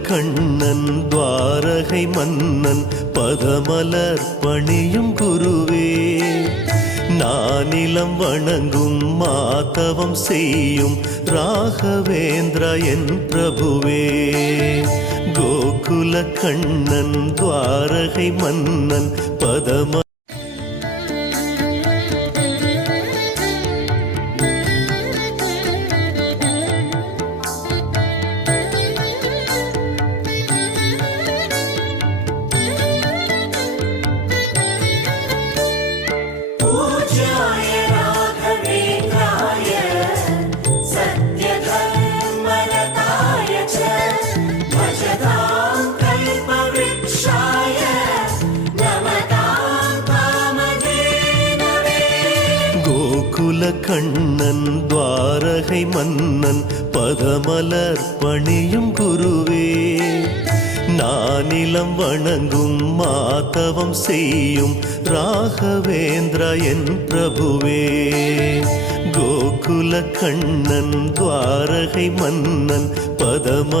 கண்ணன் துவாரகை மன்னன் பதமலர் பணியும் குருவே, நானிலம் வணங்கும் மாதவம் செய்யும் ராகவேந்திரா என் பிரபுவே. கோகுல கண்ணன் துவாரகை மன்னன் பதம கண்ணன் துவாரகை மன்னன் பதமலர் பணியும் குருவே, நானிலம் வணங்கும் மாதவம் செய்யும் ராகவேந்திரா என் பிரபுவே. கோகுல கண்ணன் துவாரகை மன்னன் பதமலர்